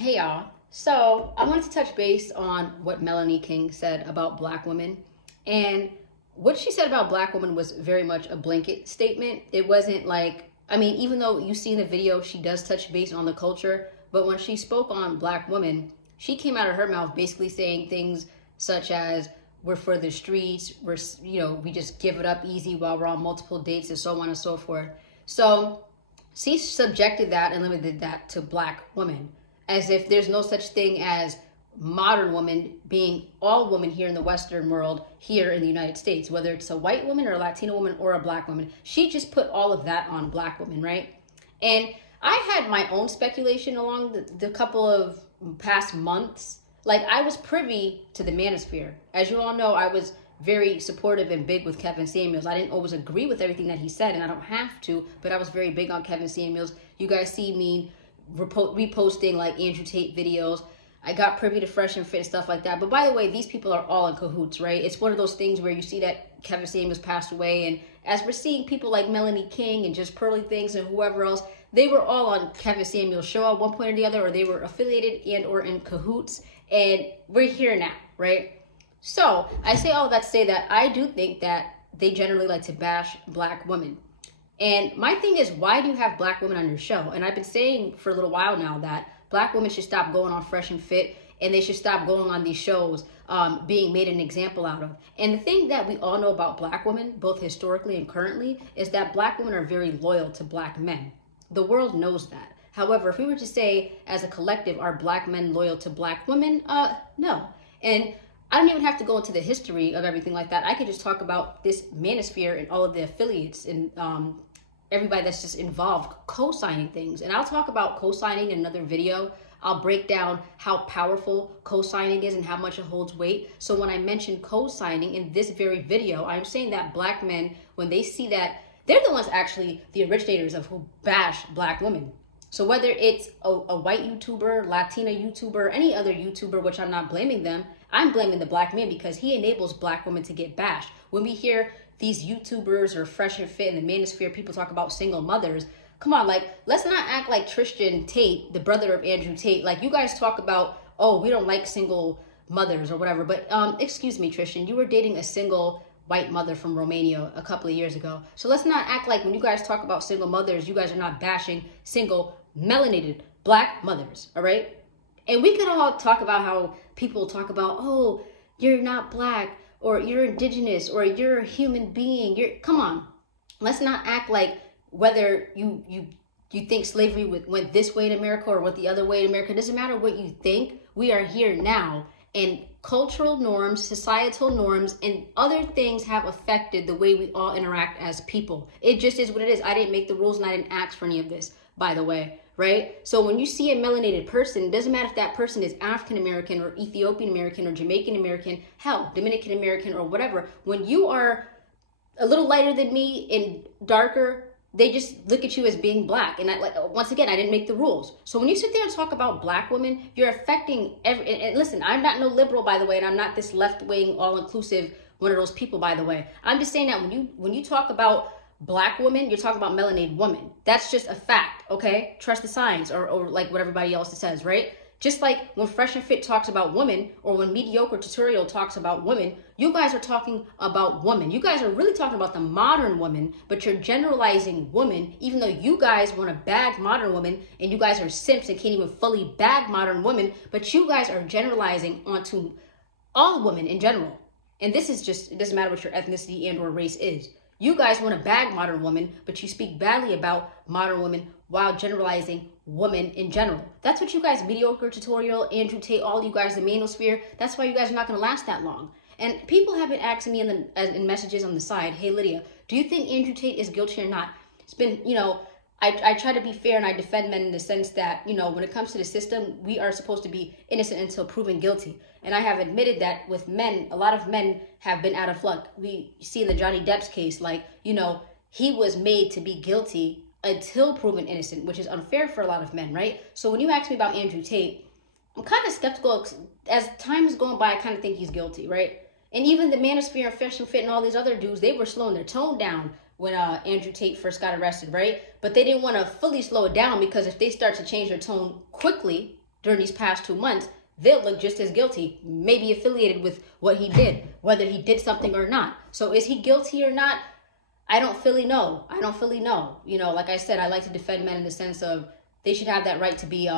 Hey y'all. So I wanted to touch base on what Melanie King said about black women. And what she said about black women was very much a blanket statement. It wasn't like, I mean, even though you see in the video, she does touch base on the culture. But when she spoke on black women, she came out of her mouth basically saying things such as, we're for the streets, we just give it up easy while we're on multiple dates and so on and so forth. So she subjected that and limited that to black women, as if there's no such thing as modern woman being all women here in the Western world, here in the United States, whether it's a white woman or a Latino woman or a black woman. She just put all of that on black women, right? And I had my own speculation along the couple of past months. Like, I was privy to the manosphere. As you all know, I was very supportive and big with Kevin Samuels. I didn't always agree with everything that he said, and I don't have to, but I was very big on Kevin Samuels. You guys see me reposting like Andrew Tate videos. I got privy to Fresh and Fit and stuff like that. But by the way, these people are all in cahoots, right? It's one of those things where you see that Kevin Samuels passed away, and as we're seeing people like Melanie King and Just Pearly Things and whoever else, they were all on Kevin Samuels' show at one point or the other, or they were affiliated and or in cahoots, and we're here now, right? So I say all that to say that I do think that they generally like to bash black women. And my thing is, why do you have black women on your show? And I've been saying for a little while now that black women should stop going on Fresh and Fit, and they should stop going on these shows being made an example out of. And the thing that we all know about black women, both historically and currently, is that black women are very loyal to black men. The world knows that. However, if we were to say as a collective, are black men loyal to black women? No. And I don't even have to go into the history of everything like that. I could just talk about this manosphere and all of the affiliates and everybody that's just involved co-signing things. And I'll talk about co-signing in another video. I'll break down how powerful co-signing is and how much it holds weight. So when I mention co-signing in this very video, I'm saying that black men, when they see that, they're the ones actually the originators of who bash black women. So whether it's a white YouTuber, Latina YouTuber, any other YouTuber, which I'm not blaming them, I'm blaming the black man because he enables black women to get bashed. When we hear these YouTubers or Fresh and Fit in the manosphere, people talk about single mothers. Come on, like, let's not act like Tristan Tate, the brother of Andrew Tate. Like, you guys talk about, oh, we don't like single mothers or whatever. But excuse me, Tristan, you were dating a single white mother from Romania a couple of years ago. So let's not act like when you guys talk about single mothers, you guys are not bashing single melanated black mothers, all right? And we could all talk about how people talk about, oh, you're not black, or you're indigenous, or you're a human being. Come on. Let's not act like whether you think slavery went this way in America or went the other way in America. It doesn't matter what you think. We are here now. And cultural norms, societal norms, and other things have affected the way we all interact as people. It just is what it is. I didn't make the rules and I didn't ask for any of this, by the way, right? So when you see a melanated person, it doesn't matter if that person is African American or Ethiopian American or Jamaican American, hell, Dominican American or whatever. When you are a little lighter than me and darker, they just look at you as being black. And once again, I didn't make the rules. So when you sit there and talk about black women, you're affecting and listen, I'm not no liberal, by the way, and I'm not this left-wing, all-inclusive, one of those people, by the way. I'm just saying that when you talk about black women, you're talking about melanated women. That's just a fact, okay? Trust the science, or like what everybody else says, right? Just like when Fresh and Fit talks about women, or when Mediocre Tutorial talks about women, you guys are talking about women. You guys are really talking about the modern woman, but you're generalizing women, even though you guys want to bag modern women, and you guys are simps and can't even fully bag modern women, but you guys are generalizing onto all women in general. And this is just, it doesn't matter what your ethnicity and or race is. You guys want to bag modern women, but you speak badly about modern women while generalizing women in general. That's what you guys, Mediocre Tutorial, Andrew Tate, all you guys, the manosphere, that's why you guys are not going to last that long. And people have been asking me in messages on the side, hey, Lydia, do you think Andrew Tate is guilty or not? It's been, I try to be fair and I defend men in the sense that, when it comes to the system, we are supposed to be innocent until proven guilty. And I have admitted that with men, a lot of men have been out of luck. We see in the Johnny Depp's case, he was made to be guilty until proven innocent, which is unfair for a lot of men, right? So when you ask me about Andrew Tate, I'm kind of skeptical. As time is going by, I kind of think he's guilty, right? And even the Manosphere and Fresh and Fit and all these other dudes, they were slowing their tone down when Andrew Tate first got arrested, right? But they didn't want to fully slow it down because if they start to change their tone quickly, during these past 2 months, they'll look just as guilty, maybe affiliated with what he did, whether he did something or not. So is he guilty or not? I don't fully know. You know, like I said, I like to defend men in the sense of they should have that right to be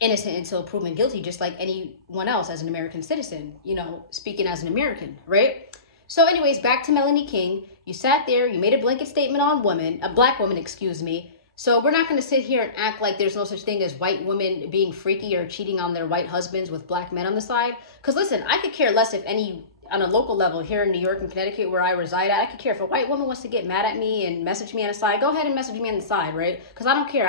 innocent until proven guilty, just like anyone else as an American citizen, you know, speaking as an American, right? So anyways, back to Melanie King. You sat there, you made a blanket statement on women, a black woman, excuse me. So we're not going to sit here and act like there's no such thing as white women being freaky or cheating on their white husbands with black men on the side. Because listen, I could care less if any, on a local level here in New York and Connecticut where I reside at, I could care if a white woman wants to get mad at me and message me on the side. Go ahead and message me on the side, right? Because I don't care.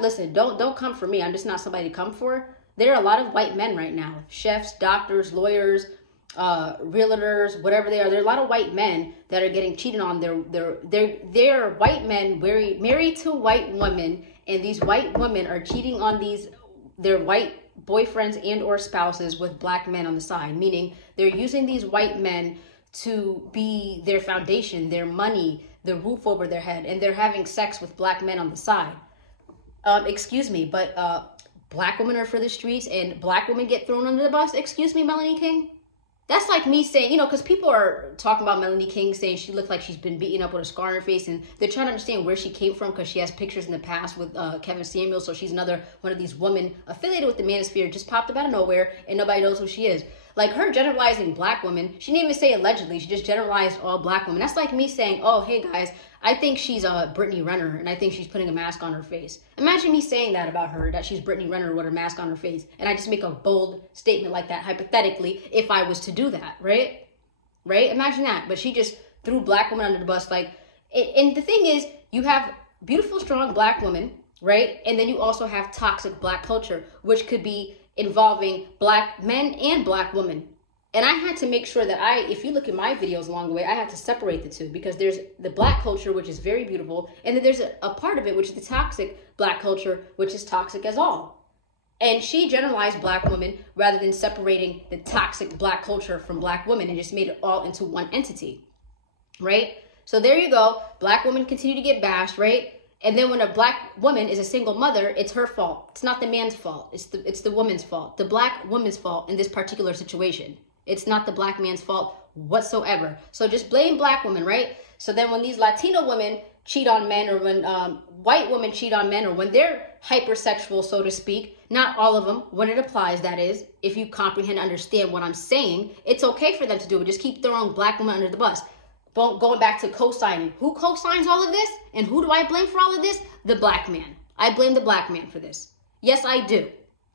Listen, don't come for me. I'm just not somebody to come for. There are a lot of white men right now, chefs, doctors, lawyers, realtors, whatever they are. There are a lot of white men that are getting cheated on. They're white men married to white women, and these white women are cheating on their white boyfriends and or spouses with black men on the side, meaning they're using these white men to be their foundation, their money, the roof over their head, and they're having sex with black men on the side. Excuse me, but black women are for the streets and black women get thrown under the bus? Excuse me, Melanie King? That's like me saying, you know, because people are talking about Melanie King saying she looked like she's been beaten up with a scar on her face, and they're trying to understand where she came from because she has pictures in the past with Kevin Samuels, so she's another one of these women affiliated with the manosphere, just popped up out of nowhere, and nobody knows who she is. Like her generalizing black women, she didn't even say allegedly, she just generalized all black women. That's like me saying, oh, hey guys, I think she's Brittany Renner, and I think she's putting a mask on her face. Imagine me saying that about her, that she's Brittany Renner with her mask on her face, and I just make a bold statement like that, hypothetically, if I was to do that, right? Right? Imagine that. But she just threw black women under the bus. Like, and the thing is, you have beautiful, strong black women, right? And then you also have toxic black culture, which could be involving black men and black women. And I had to make sure that if you look at my videos along the way, I had to separate the two, because there's the black culture, which is very beautiful. And then there's a part of it, which is the toxic black culture, which is toxic as all. And she generalized black women rather than separating the toxic black culture from black women, and just made it all into one entity, right? So there you go. Black women continue to get bashed, right? And then when a black woman is a single mother, it's her fault. It's not the man's fault. It's the woman's fault. The black woman's fault in this particular situation. It's not the black man's fault whatsoever. So just blame black women, right? So then when these Latino women cheat on men, or when white women cheat on men, or when they're hypersexual, so to speak, not all of them, when it applies, that is, if you comprehend and understand what I'm saying, it's okay for them to do it. Just keep throwing black women under the bus. Going back to co-signing. Who co-signs all of this? And who do I blame for all of this? The black man. I blame the black man for this. Yes, I do.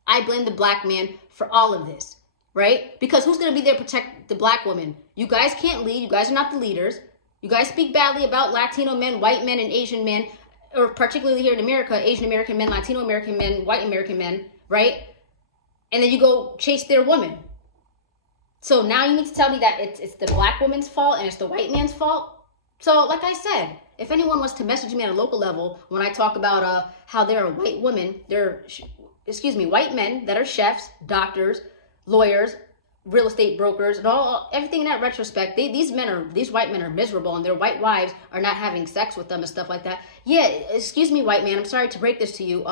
I blame the black man for all of this, right? Because who's going to be there to protect the black woman? You guys can't lead. You guys are not the leaders. You guys speak badly about Latino men, white men, and Asian men, or particularly here in America, Asian American men, Latino American men, white American men, right? And then you go chase their woman. So now you need to tell me that it's the black woman's fault and it's the white man's fault? So like I said, if anyone wants to message me at a local level when I talk about how there are white women, white men that are chefs, doctors, lawyers, real estate brokers, and everything in that retrospect, these white men are miserable, and their white wives are not having sex with them and stuff like that. Yeah, excuse me, white man, I'm sorry to break this to you.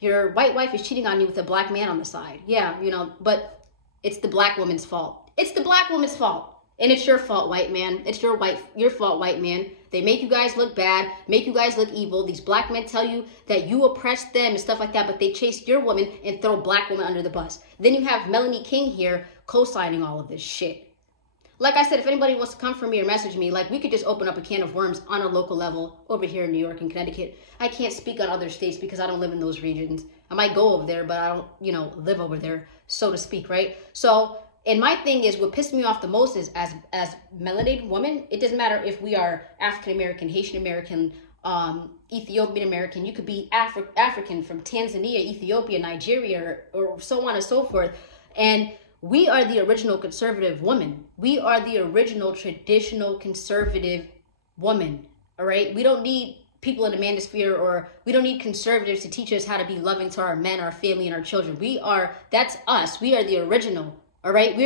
Your white wife is cheating on you with a black man on the side. Yeah, but it's the black woman's fault. It's the black woman's fault. And it's your fault, white man. It's your fault, white man. They make you guys look bad, make you guys look evil. These black men tell you that you oppress them and stuff like that, but they chase your woman and throw black women under the bus. Then you have Melanie King here co-signing all of this shit. Like I said, if anybody wants to come for me or message me, like, we could just open up a can of worms on a local level over here in New York and Connecticut. I can't speak on other states because I don't live in those regions. I might go over there, but I don't, live over there, so to speak, right? So, and my thing is, what pissed me off the most is, as melanated women, it doesn't matter if we are African-American, Haitian-American, Ethiopian-American. You could be African from Tanzania, Ethiopia, Nigeria, or so on and so forth. And we are the original conservative woman. We are the original traditional conservative woman, all right? We don't need people in the manosphere, or we don't need conservatives to teach us how to be loving to our men, our family, and our children. That's us. We are the original. All right,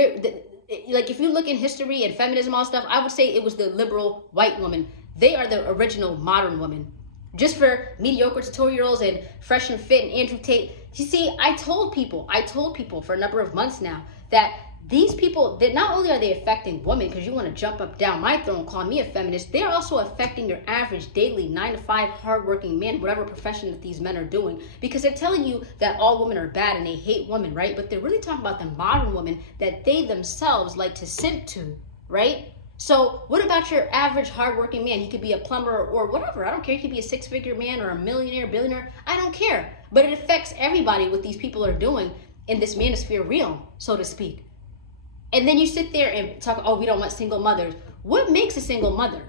like, if you look in history and feminism, all stuff, I would say it was the liberal white woman. They are the original modern woman. just for mediocre tutorials and Fresh and Fit and Andrew Tate. You see, I told people for a number of months now that these people, that not only are they affecting women, because you want to jump up down my throne, call me a feminist, they're also affecting your average daily 9-to-5 hardworking man, whatever profession that these men are doing, because they're telling you that all women are bad and they hate women, right? But they're really talking about the modern women that they themselves like to simp to, right? So what about your average hardworking man? He could be a plumber or whatever. I don't care. He could be a six-figure man or a millionaire, billionaire. I don't care. But it affects everybody what these people are doing in this manosphere realm, so to speak. And then you sit there and talk, oh, we don't want single mothers. What makes a single mother?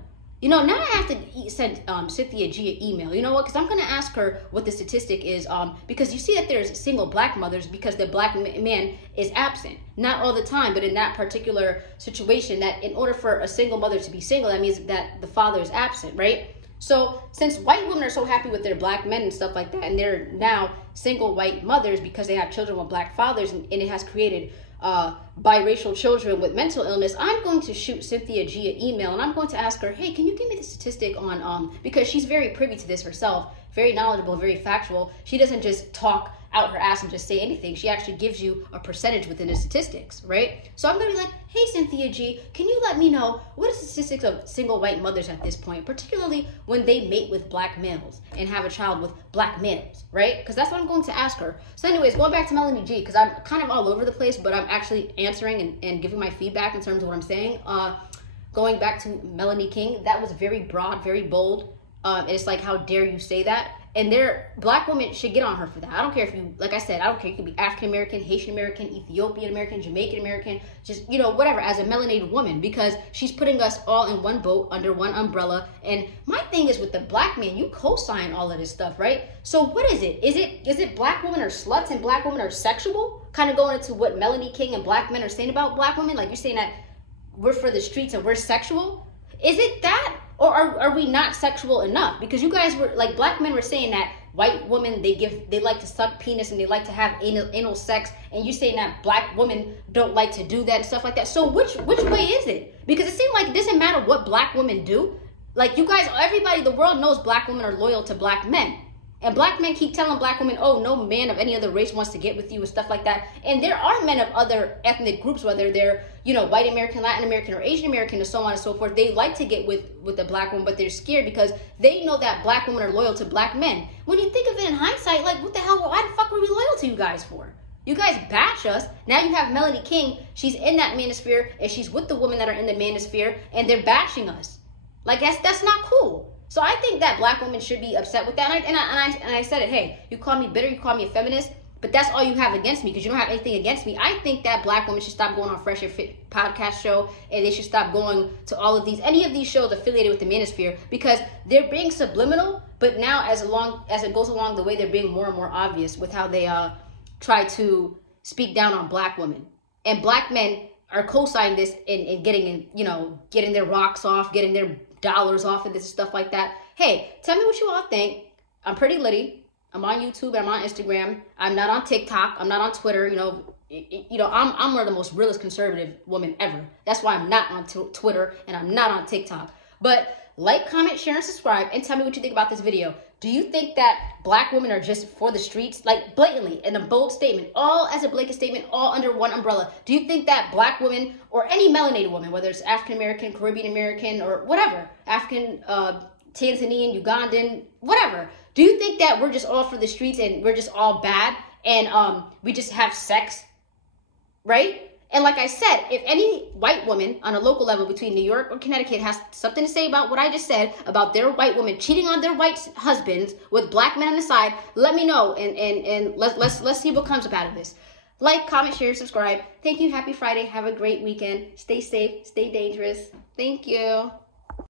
You know, now I have to send Cynthia G an email. You know what? Because I'm going to ask her what the statistic is. Because you see that there's single black mothers because the black man is absent. Not all the time, but in that particular situation, that in order for a single mother to be single, that means that the father is absent, right? So since white women are so happy with their black men and stuff like that, and they're now single white mothers because they have children with black fathers, and it has created biracial children with mental illness, I'm going to shoot Cynthia G an email and I'm going to ask her, hey, can you give me the statistic on, because she's very privy to this herself, very knowledgeable, very factual. She doesn't just talk out her ass and just say anything. She actually gives you a percentage within the statistics, right? So I'm going to be like, hey, Cynthia G, can you let me know what is the statistics of single white mothers at this point, particularly when they mate with black males and have a child with black males, right? Because that's what I'm going to ask her. So anyways, going back to Melanie G, because I'm kind of all over the place, but I'm actually answering and giving my feedback in terms of what I'm saying. Going back to Melanie King, that was very broad, very bold. And it's like, how dare you say that? And black women should get on her for that. I don't care if you, like I said, I don't care. You could be African American, Haitian American, Ethiopian American, Jamaican American, just, you know, whatever, as a melanated woman, because she's putting us all in one boat under one umbrella. And my thing is with the black man, you co-sign all of this stuff, right? So what is it? Is it black women are sluts and black women are sexual? Kind of going into what Melanie King and black men are saying about black women, like you're saying that we're for the streets and we're sexual. Is it that? Or are we not sexual enough? Because you guys were, like, black men were saying that white women, they like to suck penis and they like to have anal sex, and you saying that black women don't like to do that and stuff like that. So which way is it? Because it seems like it doesn't matter what black women do. Like, you guys, everybody, the world knows black women are loyal to black men. And black men keep telling black women, oh, no man of any other race wants to get with you and stuff like that. And there are men of other ethnic groups, whether they're, you know, white American, Latin American, or Asian American, and so on and so forth. They like to get with the black woman, but they're scared because they know that black women are loyal to black men. When you think of it in hindsight, like, what the hell, why the fuck were we loyal to you guys for? You guys bash us. Now you have Melanie King. She's in that manosphere, and she's with the women that are in the manosphere, and they're bashing us. Like, that's not cool. So I think that black women should be upset with that. And I said it, hey, you call me bitter, you call me a feminist, but that's all you have against me because you don't have anything against me. I think that black women should stop going on Fresh and Fit podcast show, and they should stop going to any of these shows affiliated with the manosphere, because they're being subliminal, but now as it goes along the way, they're being more and more obvious with how they try to speak down on black women. And black men are co-signing this and getting their rocks off, getting their dollars off of this and stuff like that. Hey, tell me what you all think. I'm Pretty Litty. I'm on YouTube. I'm on Instagram. I'm not on TikTok. I'm not on Twitter. I'm one of the most realist conservative women ever. That's why I'm not on Twitter and I'm not on TikTok. But like, comment, share, and subscribe, and tell me what you think about this video. Do you think that black women are just for the streets? Like, blatantly, in a bold statement, all as a blanket statement, all under one umbrella. Do you think that black women, or any melanated woman, whether it's African American, Caribbean American, or whatever, African, Tanzanian, Ugandan, whatever, do you think that we're just all for the streets and we're just all bad and we just have sex, right? And like I said, if any white woman on a local level between New York or Connecticut has something to say about what I just said about their white women cheating on their white husbands with black men on the side, let me know, and let's see what comes out of this. Like, comment, share, subscribe. Thank you. Happy Friday. Have a great weekend. Stay safe. Stay dangerous. Thank you.